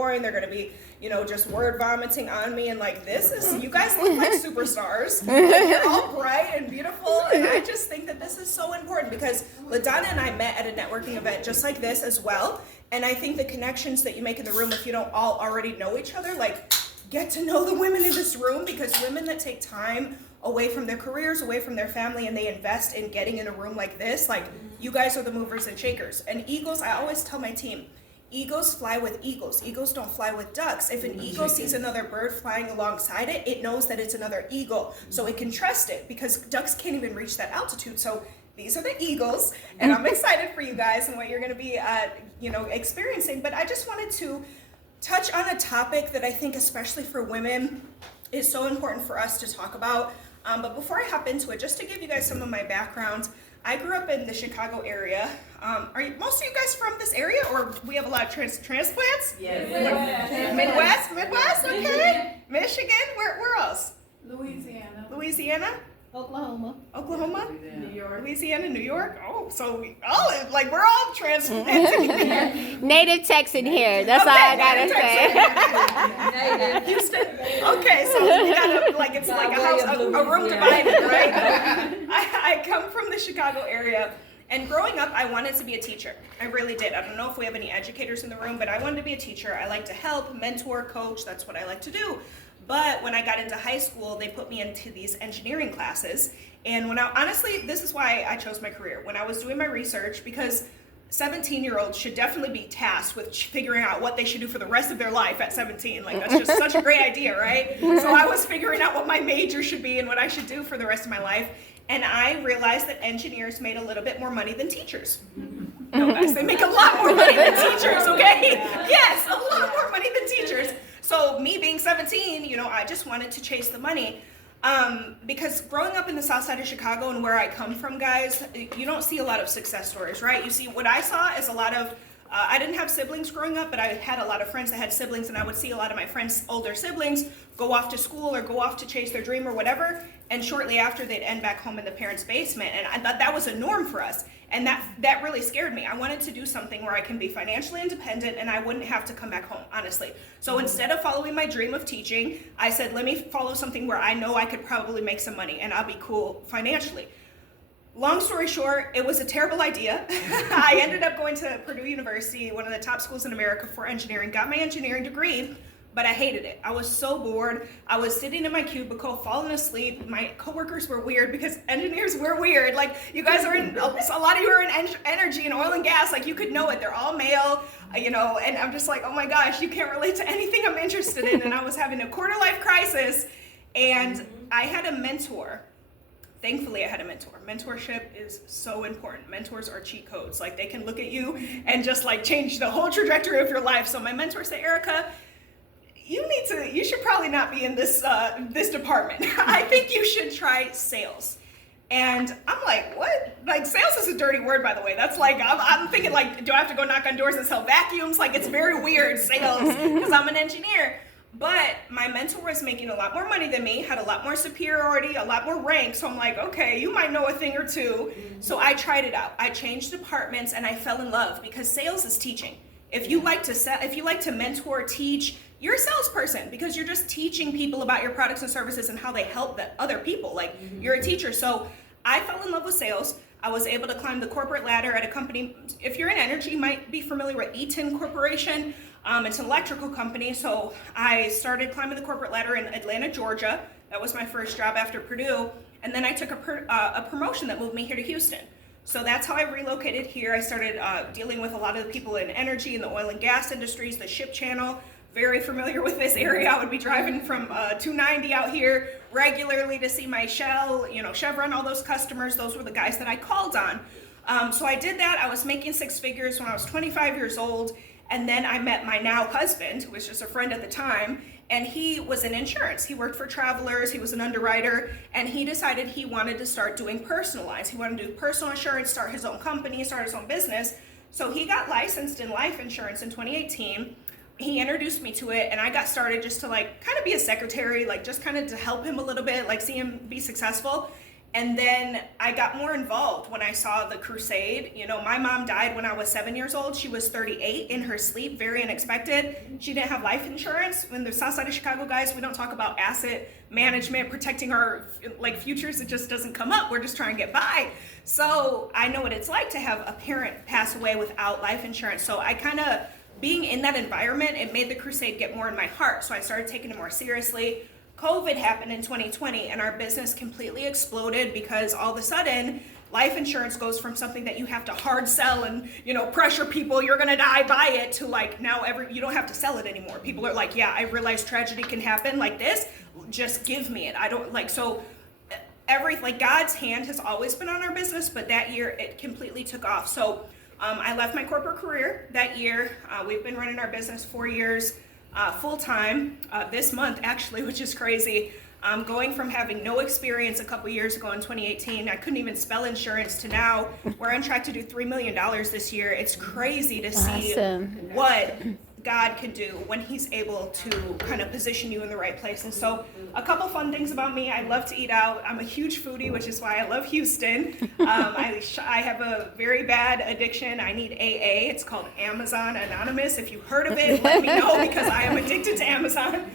boring. They're going to be, just word vomiting on me. And like, you guys look like superstars. Like, you're all bright and beautiful. And I just think that this is so important because LaDonna and I met at a networking event just like this as well. And I think the connections that you make in the room, if you don't all already know each other, like, get to know the women in this room, because women that take time away from their careers, away from their family, and they invest in getting in a room like this, like, you guys are the movers and shakers. And eagles, I always tell my team, eagles fly with eagles. Eagles don't fly with ducks. If an eagle sees another bird flying alongside it, it knows that it's another eagle. So it can trust it, because ducks can't even reach that altitude. So these are the eagles, and I'm excited for you guys and what you're going to be, experiencing. But I just wanted to touch on a topic that I think, especially for women, is so important for us to talk about. But before I hop into it, just to give you guys some of my background, I grew up in the Chicago area. Are most of you guys from this area, or we have a lot of transplants? Yes. Midwest, okay. Michigan, where else? Louisiana. Oklahoma, New York. Louisiana, New York. Oh, so we're all transplanted. Native Texan here. That's all I gotta say. Houston. Okay, so we got it's like a house, a room divided, right? I come from the Chicago area, and growing up, I wanted to be a teacher. I really did. I don't know if we have any educators in the room, but I wanted to be a teacher. I like to help, mentor, coach. That's what I like to do. But when I got into high school, they put me into these engineering classes. And honestly, this is why I chose my career. When I was doing my research, because 17-year-olds should definitely be tasked with figuring out what they should do for the rest of their life at 17. Like, that's just such a great idea, right? So I was figuring out what my major should be and what I should do for the rest of my life. And I realized that engineers made a little bit more money than teachers. No, guys, they make a lot more money than teachers, okay? Yes, a lot more money than teachers. So me being 17, I just wanted to chase the money. Because growing up in the south side of Chicago and where I come from, guys, you don't see a lot of success stories, right? You see, what I saw is a lot of, I didn't have siblings growing up, but I had a lot of friends that had siblings, and I would see a lot of my friends' older siblings go off to school or go off to chase their dream or whatever, and shortly after they'd end back home in the parents' basement, and I thought that was a norm for us. And that really scared me. I wanted to do something where I can be financially independent and I wouldn't have to come back home, honestly. So instead of following my dream of teaching, I said, let me follow something where I know I could probably make some money and I'll be cool financially. Long story short, it was a terrible idea. I ended up going to Purdue University, one of the top schools in America for engineering, got my engineering degree, but I hated it. I was so bored. I was sitting in my cubicle, falling asleep. My coworkers were weird because engineers were weird. Like, you guys are in, a lot of you are in energy and oil and gas. Like, you could know it. They're all male, and I'm just like, oh my gosh, you can't relate to anything I'm interested in. And I was having a quarter life crisis, and I had a mentor. Thankfully, I had a mentor. Mentorship is so important. Mentors are cheat codes. Like, they can look at you and just like change the whole trajectory of your life. So my mentor said, Erika, you should probably not be in this department. I think you should try sales. And I'm like, what? Like, sales is a dirty word, by the way. That's like, I'm thinking like, do I have to go knock on doors and sell vacuums? Like, it's very weird, sales, because I'm an engineer. But my mentor was making a lot more money than me, had a lot more superiority, a lot more rank. So I'm like, okay, you might know a thing or two. So I tried it out. I changed departments and I fell in love, because sales is teaching. If you like to mentor, teach, you're a salesperson, because you're just teaching people about your products and services and how they help the other people. Like, you're a teacher. So I fell in love with sales. I was able to climb the corporate ladder at a company. If you're in energy, you might be familiar with Eaton Corporation. It's an electrical company. So I started climbing the corporate ladder in Atlanta, Georgia. That was my first job after Purdue. And then I took a promotion that moved me here to Houston. So that's how I relocated here. I started dealing with a lot of the people in energy and the oil and gas industries, the ship channel. Very familiar with this area. I would be driving from 290 out here regularly to see my Shell, Chevron, all those customers. Those were the guys that I called on. So I did that. I was making six figures when I was 25 years old. And then I met my now husband, who was just a friend at the time. And he was in insurance. He worked for Travelers. He was an underwriter. And he decided he wanted to start doing personal lines. He wanted to do personal insurance, start his own company, start his own business. So he got licensed in life insurance in 2018. He introduced me to it, and I got started just to like kind of be a secretary, like just kind of to help him a little bit, like see him be successful. And then I got more involved when I saw the crusade. You know, my mom died when I was 7 years old. She was 38 in her sleep, very unexpected. She didn't have life insurance. In the South Side of Chicago, guys, we don't talk about asset management, protecting our futures. It just doesn't come up. We're just trying to get by. So I know what it's like to have a parent pass away without life insurance. So I kind of, being in that environment, it made the crusade get more in my heart. So I started taking it more seriously. COVID happened in 2020 and our business completely exploded because all of a sudden life insurance goes from something that you have to hard sell and, you know, pressure people, you're gonna die, buy it, to like now you don't have to sell it anymore. People are like, yeah, I realize tragedy can happen like this, just give me it. I don't like, so God's hand has always been on our business, but that year it completely took off. So I left my corporate career that year. We've been running our business 4 years. Full time this month actually, which is crazy. Going from having no experience a couple years ago in 2018, I couldn't even spell insurance, to now we're on track to do $3 million this year. It's crazy to see what God can do when he's able to kind of position you in the right places. So a couple fun things about me: I love to eat out. I'm a huge foodie, which is why I love Houston. I have a very bad addiction. I need AA. It's called Amazon Anonymous. If you've heard of it, let me know, because I am addicted to Amazon.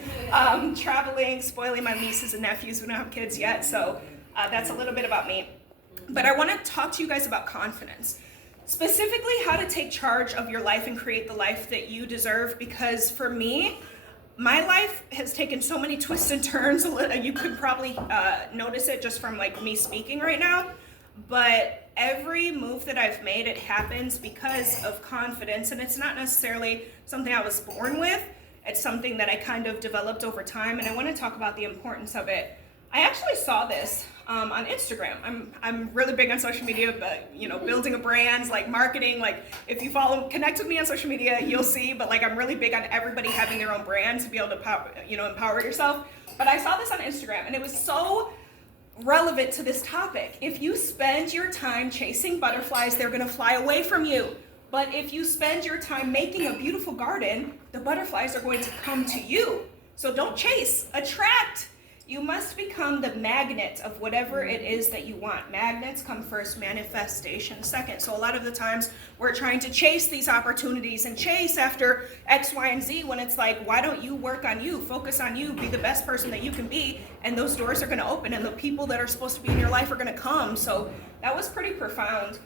Traveling, spoiling my nieces and nephews. We don't have kids yet, so that's a little bit about me. But I want to talk to you guys about confidence. Specifically, how to take charge of your life and create the life that you deserve, because for me, my life has taken so many twists and turns. You could probably notice it just from like me speaking right now, but every move that I've made, it happens because of confidence, and it's not necessarily something I was born with. It's something that I kind of developed over time, and I want to talk about the importance of it. I actually saw this on Instagram. I'm really big on social media, but you know, building a brand, like marketing, like if you connect with me on social media, you'll see, but like I'm really big on everybody having their own brand to be able to empower yourself. But I saw this on Instagram and it was so relevant to this topic. If you spend your time chasing butterflies, they're gonna fly away from you. But if you spend your time making a beautiful garden, the butterflies are going to come to you. So don't chase, attract. You must become the magnet of whatever it is that you want. Magnets come first, manifestation second. So a lot of the times we're trying to chase these opportunities and chase after X, Y, and Z, when it's like, why don't you work on you, focus on you, be the best person that you can be, and those doors are gonna open and the people that are supposed to be in your life are gonna come. So that was pretty profound.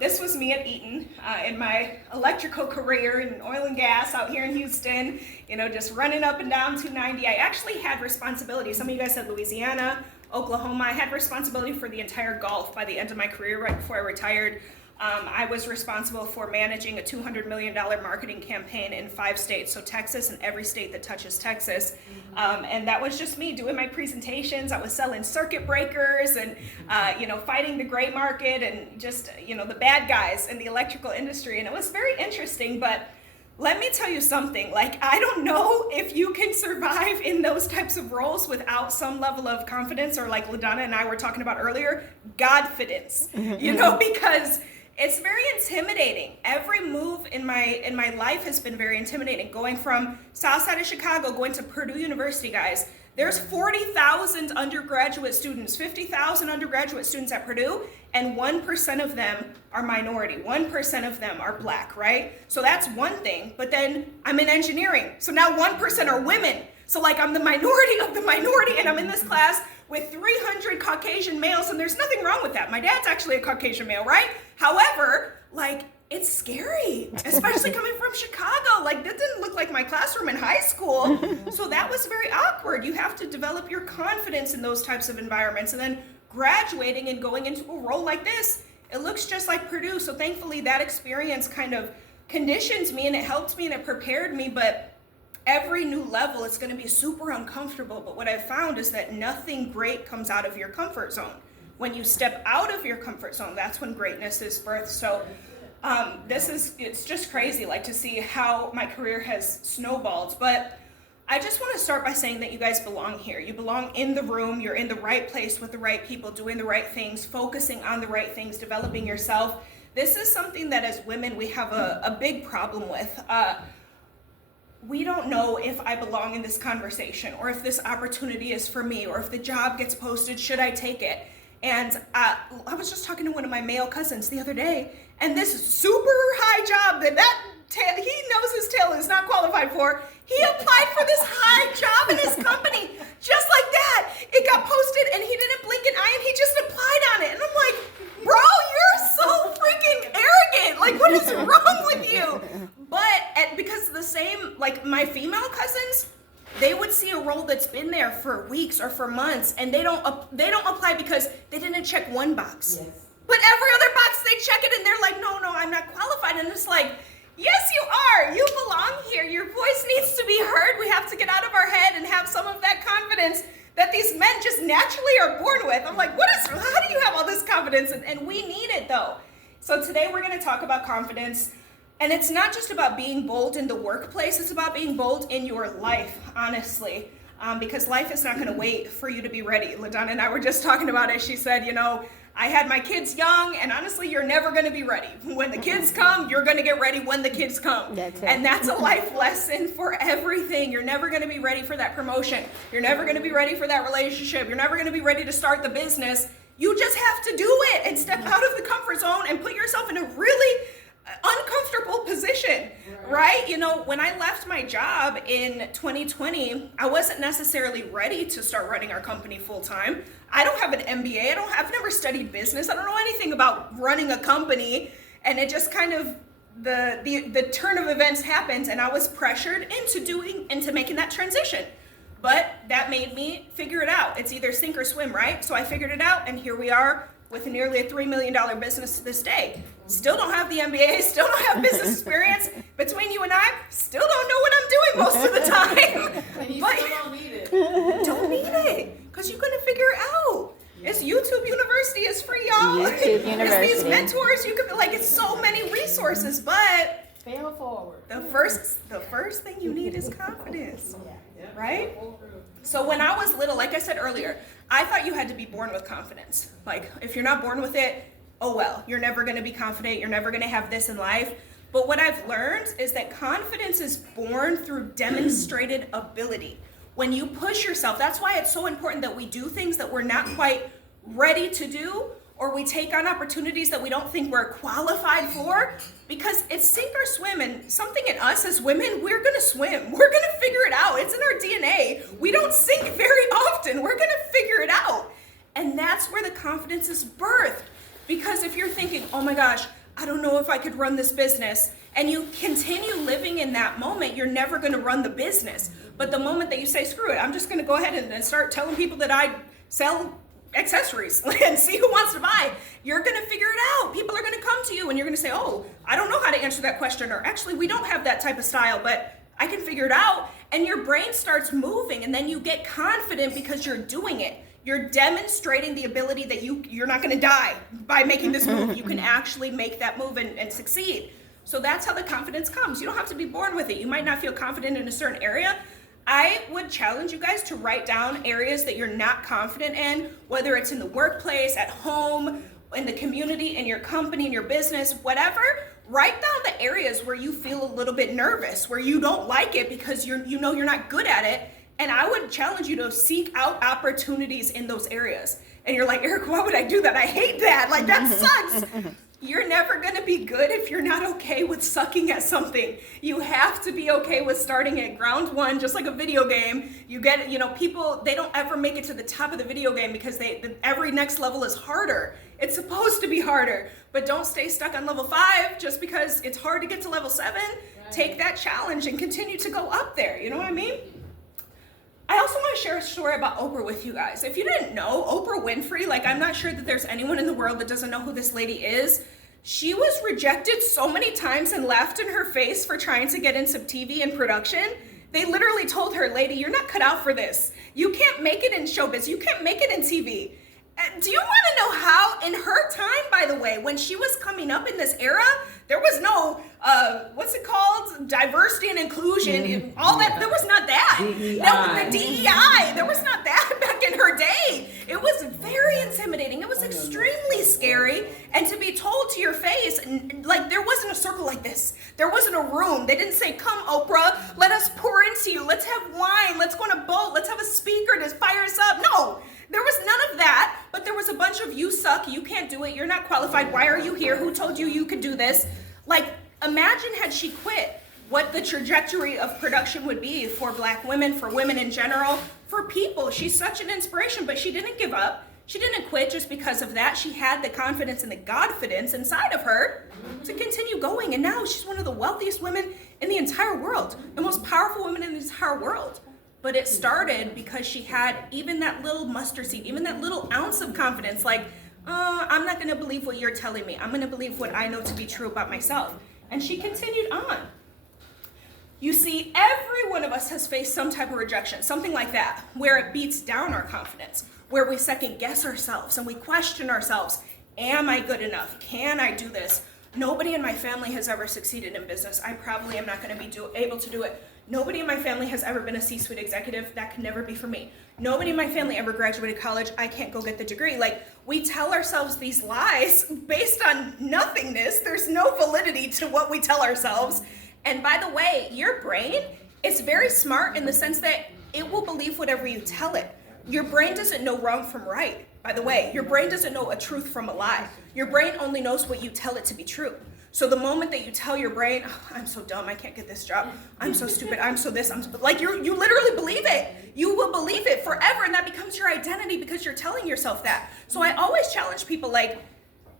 This was me at Eaton in my electrical career in oil and gas out here in Houston, just running up and down 290. I actually had responsibility. Some of you guys said Louisiana, Oklahoma. I had responsibility for the entire Gulf by the end of my career, right before I retired. I was responsible for managing a $200 million marketing campaign in 5 states, so Texas and every state that touches Texas. And that was just me doing my presentations. I was selling circuit breakers and, fighting the gray market and just, the bad guys in the electrical industry. And it was very interesting, but let me tell you something, I don't know if you can survive in those types of roles without some level of confidence, or like LaDonna and I were talking about earlier, Godfidence, because it's very intimidating. Every move in my life has been very intimidating. Going from South Side of Chicago, going to Purdue University, guys. There's 40,000 undergraduate students, 50,000 undergraduate students at Purdue, and 1% of them are minority. 1% of them are Black, right? So that's one thing. But then I'm in engineering. So now 1% are women. So I'm the minority of the minority, and I'm in this class with 300 Caucasian males, and there's nothing wrong with that. My dad's actually a Caucasian male, right? However, it's scary, especially coming from Chicago. That didn't look like my classroom in high school. So that was very awkward. You have to develop your confidence in those types of environments. And then graduating and going into a role like this, it looks just like Purdue. So thankfully that experience kind of conditioned me and it helped me and it prepared me. But every new level, it's going to be super uncomfortable. But what I've found is that nothing great comes out of your comfort zone. When you step out of your comfort zone, that's when greatness is birthed. So it's just crazy, to see how my career has snowballed. But I just want to start by saying that you guys belong here. You belong in the room. You're in the right place with the right people, doing the right things, focusing on the right things, developing yourself. This is something that as women, we have a big problem with. We don't know if I belong in this conversation, or if this opportunity is for me, or if the job gets posted, should I take it? And I was just talking to one of my male cousins the other day, and this super high job that he knows his tail is not qualified for, he applied for this high job in his company, just like that. It got posted, and he didn't blink an eye, and he just applied on it. And I'm like, bro, you're so freaking arrogant. Like, what is wrong with you? But because the same, like my female cousins, they would see a role that's been there for weeks or for months, and they don't apply because they didn't check one box. Yes. But every other box they check it, and they're like, no, I'm not qualified. And it's like, yes, you are. You belong here. Your voice needs to be heard. We have to get out of our head and have some of that confidence that these men just naturally are born with. I'm like, how do you have all this confidence? And we need it, though. So today we're going to talk about confidence. And it's not just about being bold in the workplace, it's about being bold in your life, honestly, because life is not gonna wait for you to be ready. LaDonna and I were just talking about it. She said, I had my kids young, and honestly, you're never gonna be ready. When the kids come, you're gonna get ready when the kids come. And that's a life lesson for everything. You're never gonna be ready for that promotion. You're never gonna be ready for that relationship. You're never gonna be ready to start the business. You just have to do it and step out of the comfort zone and put yourself in a really uncomfortable position, right? When I left my job in 2020, I wasn't necessarily ready to start running our company full time. I don't have an MBA. I've never studied business. I don't know anything about running a company. And it just kind of, the turn of events happened, and I was pressured into making that transition. But that made me figure it out. It's either sink or swim, right? So I figured it out, and here we are with nearly a $3 million business to this day. Still don't have the MBA, still don't have business experience. Between you and I, still don't know what I'm doing most of the time. And you But still don't need it. don't need it, because you're gonna figure it out. It's YouTube University, it's free, y'all. YouTube University. It's these mentors, you could be like, it's so many resources, but Fail forward. the first thing you need is confidence, right? So when I was little, like I said earlier, I thought you had to be born with confidence. Like, if you're not born with it, oh well, you're never gonna be confident, you're never gonna have this in life. But what I've learned is that confidence is born through demonstrated ability. When you push yourself, that's why it's so important that we do things that we're not quite ready to do, or we take on opportunities that we don't think we're qualified for, because it's sink or swim, and something in us as women, we're gonna swim. We're gonna figure it out. It's in our DNA. We don't sink very often. We're gonna figure it out. And that's where the confidence is birthed. Because if you're thinking, oh my gosh, I don't know if I could run this business, and you continue living in that moment, you're never gonna run the business. But the moment that you say, screw it, I'm just gonna go ahead and start telling people that I sell accessories and see who wants to buy, you're gonna figure it out. People are gonna come to you and you're gonna say, oh, I don't know how to answer that question, or actually we don't have that type of style, but I can figure it out. And your brain starts moving, and then you get confident because you're doing it. You're demonstrating the ability that you're not gonna die by making this move. You can actually make that move and succeed. So that's how the confidence comes. You don't have to be born with it. You might not feel confident in a certain area. I would challenge you guys to write down areas that you're not confident in, whether it's in the workplace, at home, in the community, in your company, in your business, whatever. Write down the areas where you feel a little bit nervous, where you don't like it because you're not good at it. And I would challenge you to seek out opportunities in those areas. And you're like, Erika, why would I do that? I hate that. Like, that sucks. You're never going to be good if you're not okay with sucking at something. You have to be okay with starting at ground one, just like a video game. You get, people, they don't ever make it to the top of the video game because every next level is harder. It's supposed to be harder, but don't stay stuck on level 5 just because it's hard to get to level 7. Right. Take that challenge and continue to go up there. You know what I mean? I also want to share a story about Oprah with you guys. If you didn't know, Oprah Winfrey, I'm not sure that there's anyone in the world that doesn't know who this lady is. She was rejected so many times and laughed in her face for trying to get into TV and production. They literally told her, lady, you're not cut out for this. You can't make it in showbiz. You can't make it in TV. Do you want to know how, in her time, by the way, when she was coming up in this era, there was no, diversity and inclusion, all that, there was not that. The DEI, there was not that back in her day. It was very intimidating. It was extremely scary. And to be told to your face, there wasn't a circle like this. There wasn't a room. They didn't say, come, Oprah, let us pour into you. Let's have wine. Let's go on a boat. Let's have a speaker to fire us up. No. There was none of that, but there was a bunch of of you suck, you can't do it, you're not qualified, why are you here, who told you you could do this? Like, imagine had she quit, what the trajectory of production would be for Black women, for women in general, for people. She's such an inspiration, but she didn't give up. She didn't quit just because of that. She had the confidence and the Godfidence inside of her to continue going. And now she's one of the wealthiest women in the entire world, the most powerful women in the entire world. But it started because she had even that little mustard seed, even that little ounce of confidence, like, I'm not gonna believe what you're telling me. I'm gonna believe what I know to be true about myself. And she continued on. You see, every one of us has faced some type of rejection, something like that, where it beats down our confidence, where we second guess ourselves and we question ourselves. Am I good enough? Can I do this? Nobody in my family has ever succeeded in business. I probably am not gonna be able to do it. Nobody in my family has ever been a C-suite executive. That can never be for me. Nobody in my family ever graduated college. I can't go get the degree. Like, we tell ourselves these lies based on nothingness. There's no validity to what we tell ourselves. And by the way, your brain is very smart in the sense that it will believe whatever you tell it. Your brain doesn't know wrong from right. By the way, your brain doesn't know a truth from a lie. Your brain only knows what you tell it to be true. So the moment that you tell your brain, oh, I'm so dumb, I can't get this job, I'm so stupid, I'm so this, like you literally believe it. You will believe it forever, and that becomes your identity because you're telling yourself that. So I always challenge people, like,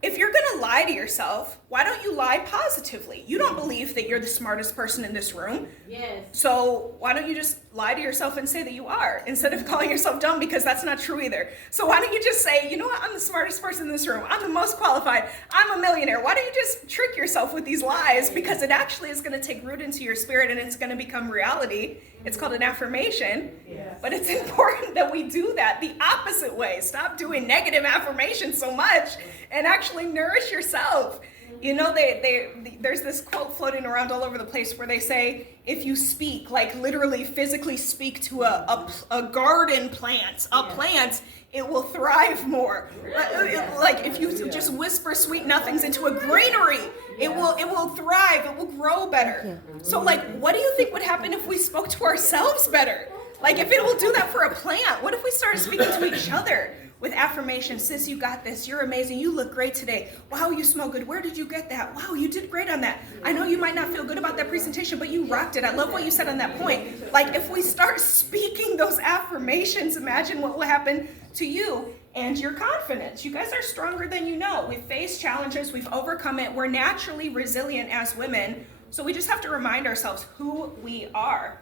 if you're gonna lie to yourself, why don't you lie positively? You don't believe that you're the smartest person in this room. Yes. So why don't you just lie to yourself and say that you are, instead of calling yourself dumb, because that's not true either. So why don't you just say, you know what, I'm the smartest person in this room. I'm the most qualified. I'm a millionaire. Why don't you just trick yourself with these lies? Because it actually is gonna take root into your spirit and it's gonna become reality. It's called an affirmation. Yes. But it's important that we do that the opposite way. Stop doing negative affirmations so much and actually nourish yourself. You know, there's this quote floating around all over the place where they say, if you speak, like literally physically speak to a garden plant, plant, it will thrive more. Like if you just whisper sweet nothings into a greenery, it will thrive, it will grow better. So like, what do you think would happen if we spoke to ourselves better? Like if it will do that for a plant, what if we started speaking to each other with affirmations? Sis, you got this. You're amazing. You look great today. Wow, you smell good. Where did you get that? Wow, you did great on that. I know you might not feel good about that presentation, but you rocked it. I love what you said on that point. Like if we start speaking those affirmations, imagine what will happen to you and your confidence. You guys are stronger than you know. We've faced challenges. We've overcome it. We're naturally resilient as women. So we just have to remind ourselves who we are.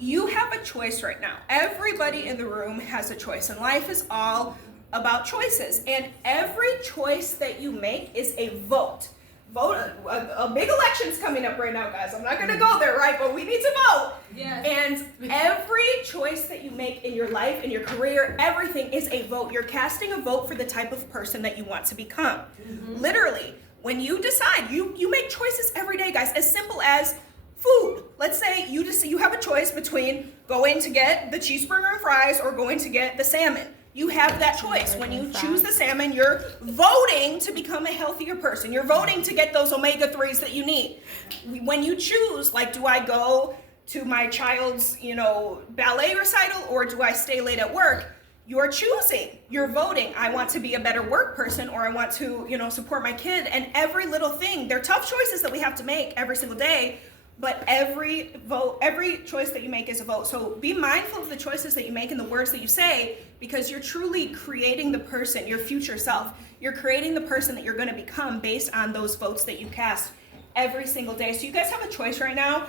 You have a choice right now. Everybody in the room has a choice, and life is all about choices. And every choice that you make is a vote. A big election's coming up right now, guys. I'm not gonna go there, right? But we need to vote. Yes. And every choice that you make in your life, in your career, everything is a vote. You're casting a vote for the type of person that you want to become. Mm-hmm. Literally, when you decide, you make choices every day, guys, as simple as food. Let's say you have a choice between going to get the cheeseburger and fries or going to get the salmon. You have that choice. When you choose the salmon, you're voting to become a healthier person. You're voting to get those omega-3s that you need. When you choose, like, do I go to my child's, ballet recital or do I stay late at work? You're choosing. You're voting. I want to be a better work person, or I want to, support my kid. And every little thing, they're tough choices that we have to make every single day. But every choice that you make is a vote. So be mindful of the choices that you make and the words that you say, because you're truly creating the person, your future self. You're creating the person that you're going to become based on those votes that you cast every single day. So you guys have a choice right now.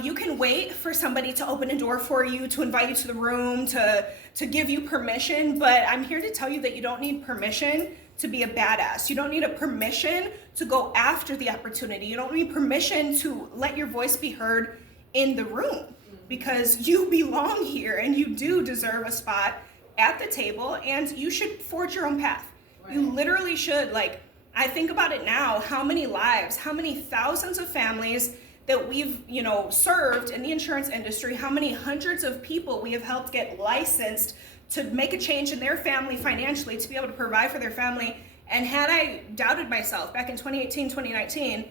You can wait for somebody to open a door for you, to invite you to the room, to give you permission. But I'm here to tell you that you don't need permission to be a badass. You don't need a permission to go after the opportunity. You don't need permission to let your voice be heard in the room, because you belong here and you do deserve a spot at the table, and you should forge your own path. Right. You literally should. Like, I think about it now, how many lives, how many thousands of families that we've, served in the insurance industry, how many hundreds of people we have helped get licensed to make a change in their family financially, to be able to provide for their family. And had I doubted myself back in 2018, 2019,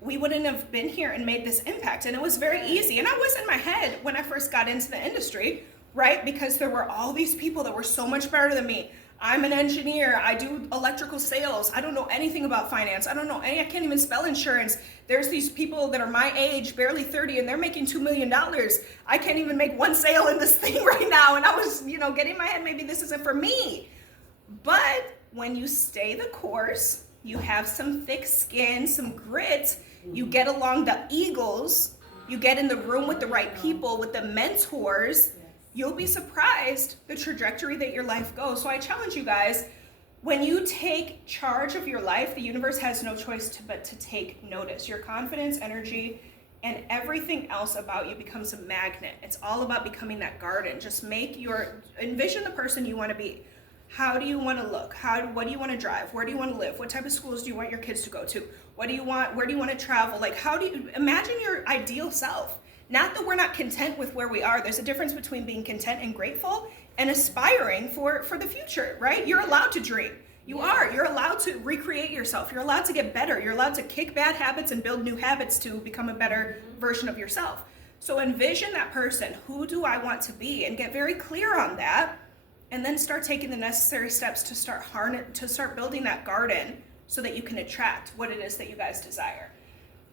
we wouldn't have been here and made this impact. And it was very easy. And I was in my head when I first got into the industry, right? Because there were all these people that were so much better than me. I'm an engineer. I do electrical sales. I don't know anything about finance. I can't even spell insurance. There's these people that are my age, barely 30, and they're making $2 million. I can't even make one sale in this thing right now. And I was, getting in my head, maybe this isn't for me. But when you stay the course, you have some thick skin, some grit, you get along the eagles, you get in the room with the right people, with the mentors, you'll be surprised the trajectory that your life goes. So I challenge you guys, when you take charge of your life, the universe has no choice but to take notice. Your confidence, energy, and everything else about you becomes a magnet. It's all about becoming that garden. Just envision the person you want to be. How do you want to look? What do you want to drive? Where do you want to live? What type of schools do you want your kids to go to? What do you want? Where do you want to travel? Like, how do you imagine your ideal self? Not that we're not content with where we are. There's a difference between being content and grateful and aspiring for the future, right? You're allowed to dream. You're allowed to recreate yourself. You're allowed to get better. You're allowed to kick bad habits and build new habits to become a better version of yourself. So envision that person. Who do I want to be? And get very clear on that. And then start taking the necessary steps to start building that garden so that you can attract what it is that you guys desire.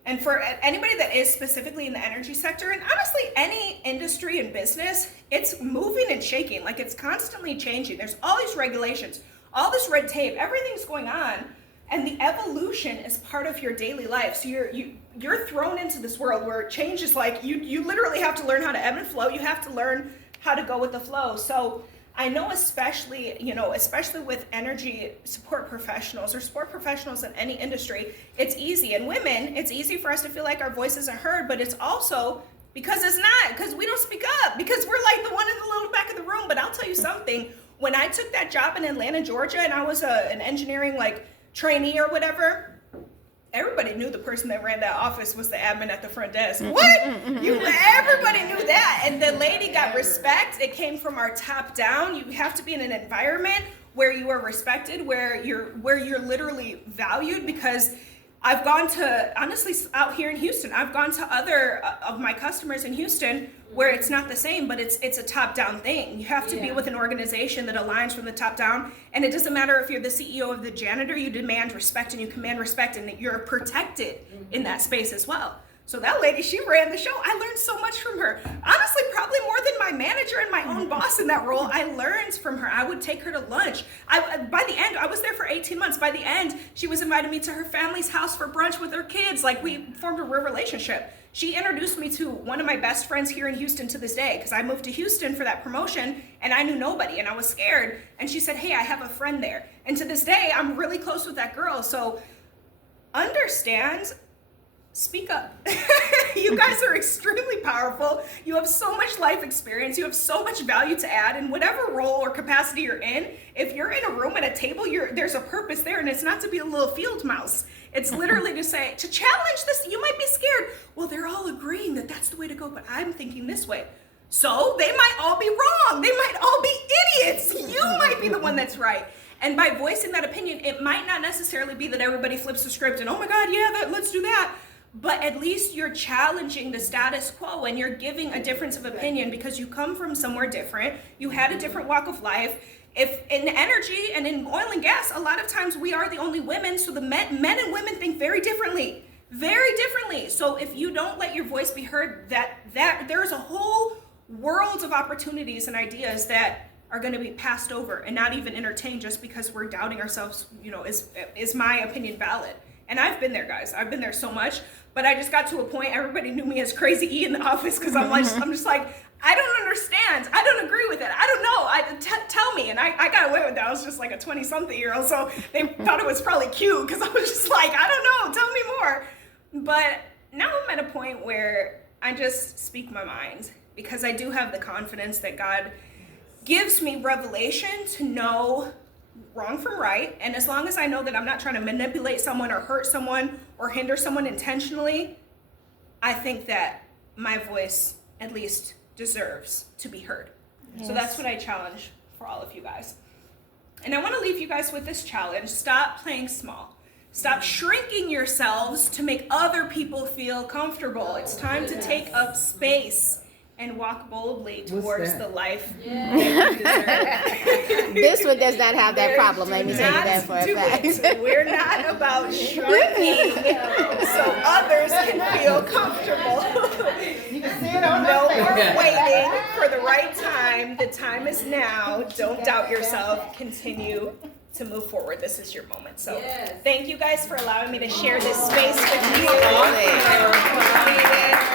And for anybody that is specifically in the energy sector, and honestly, any industry and business, it's moving and shaking. Like, it's constantly changing. There's all these regulations, all this red tape, everything's going on. And the evolution is part of your daily life. So you're thrown into this world where change is like, you literally have to learn how to ebb and flow. You have to learn how to go with the flow. So I know especially with energy support professionals or support professionals in any industry, it's easy. And women, it's easy for us to feel like our voice isn't heard, but it's also because we don't speak up, because we're like the one in the little back of the room. But I'll tell you something, when I took that job in Atlanta, Georgia, and I was an engineering trainee or whatever, everybody knew the person that ran that office was the admin at the front desk. What? Everybody knew that. And the lady got respect. It came from our top down. You have to be in an environment where you are respected, where you're literally valued, because I've gone to, honestly, out here in Houston, I've gone to other of my customers in Houston where it's not the same, but it's a top-down thing. You have to be with an organization that aligns from the top down, and it doesn't matter if you're the CEO of the janitor, you demand respect and you command respect, and that you're protected in that space as well. So that lady, she ran the show. I learned so much from her. Honestly, probably more than my manager and my own boss in that role. I learned from her. I would take her to lunch. By the end, I was there for 18 months. By the end, she was inviting me to her family's house for brunch with her kids. Like, we formed a real relationship. She introduced me to one of my best friends here in Houston to this day, because I moved to Houston for that promotion and I knew nobody and I was scared. And she said, hey, I have a friend there. And to this day, I'm really close with that girl. So understand, speak up. You guys are extremely powerful. You have so much life experience. You have so much value to add in whatever role or capacity you're in. If you're in a room at a table, there's a purpose there, and it's not to be a little field mouse. It's literally to challenge this. You might be scared. Well, they're all agreeing that that's the way to go, but I'm thinking this way. So they might all be wrong. They might all be idiots. You might be the one that's right. And by voicing that opinion, it might not necessarily be that everybody flips the script and, oh my God, yeah, let's do that. But at least you're challenging the status quo and you're giving a difference of opinion because you come from somewhere different. You had a different walk of life. If in energy and in oil and gas, a lot of times we are the only women, so the men and women think very differently. Very differently. So if you don't let your voice be heard, that there's a whole world of opportunities and ideas that are going to be passed over and not even entertained just because we're doubting ourselves, is my opinion valid? And I've been there, guys. I've been there so much, but I just got to a point, everybody knew me as Crazy E in the office because I'm just like, I don't understand. I don't agree with it. I don't know. Tell me. And I got away with that. I was just like a 20-something-year-old, so they thought it was probably cute because I was just like, I don't know. Tell me more. But now I'm at a point where I just speak my mind because I do have the confidence that God gives me revelation to know wrong from right. And as long as I know that I'm not trying to manipulate someone or hurt someone or hinder someone intentionally, I think that my voice at least deserves to be heard. Yes. So that's what I challenge for all of you guys. And I want to leave you guys with this challenge. Stop playing small. Stop shrinking yourselves to make other people feel comfortable. It's time to take up space and walk boldly towards that? the life that you deserve. This one does not have that problem. Let me tell you that for a Do fact. it. We're not about shrinking so others can feel comfortable. You can see it on No her more face. waiting for the right time. The time is now. Don't doubt yourself. Continue to move forward. This is your moment. So thank you guys for allowing me to share this space with you. Absolutely. Appreciate it.